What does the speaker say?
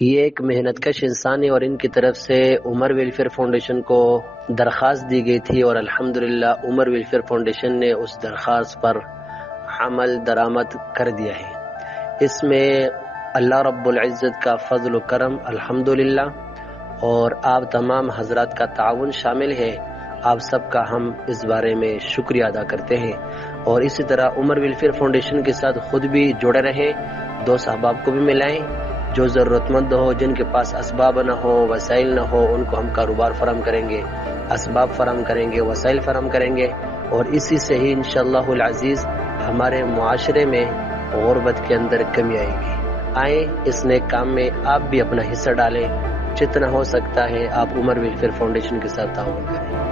یہ ایک محنت کش انسان ہے اور ان کی طرف سے عمر ویلفیئر فاؤنڈیشن کو درخواست دی گئی تھی اور الحمدللہ عمر ویلفیئر فاؤنڈیشن نے اس درخواست پر عمل درآمد کر دیا ہے۔ اس میں اللہ رب العزت کا فضل و کرم الحمدللہ اور آپ تمام حضرات کا تعاون شامل ہے۔ آپ سب کا ہم اس بارے میں شکریہ ادا کرتے ہیں اور اسی طرح عمر ویلفیئر فاؤنڈیشن کے ساتھ خود بھی جڑے رہیں، دوست احباب کو بھی ملائیں، جو ضرورت مند ہو، جن کے پاس اسباب نہ ہو، وسائل نہ ہو، ان کو ہم کاروبار فراہم کریں گے، اسباب فراہم کریں گے، وسائل فراہم کریں گے اور اسی سے ہی انشاءاللہ العزیز ہمارے معاشرے میں غربت کے اندر کمی آئے گی۔ آئیں اس نیک کام میں آپ بھی اپنا حصہ ڈالیں، جتنا ہو سکتا ہے آپ عمر ویلفیئر فاؤنڈیشن کے ساتھ تعاون کریں۔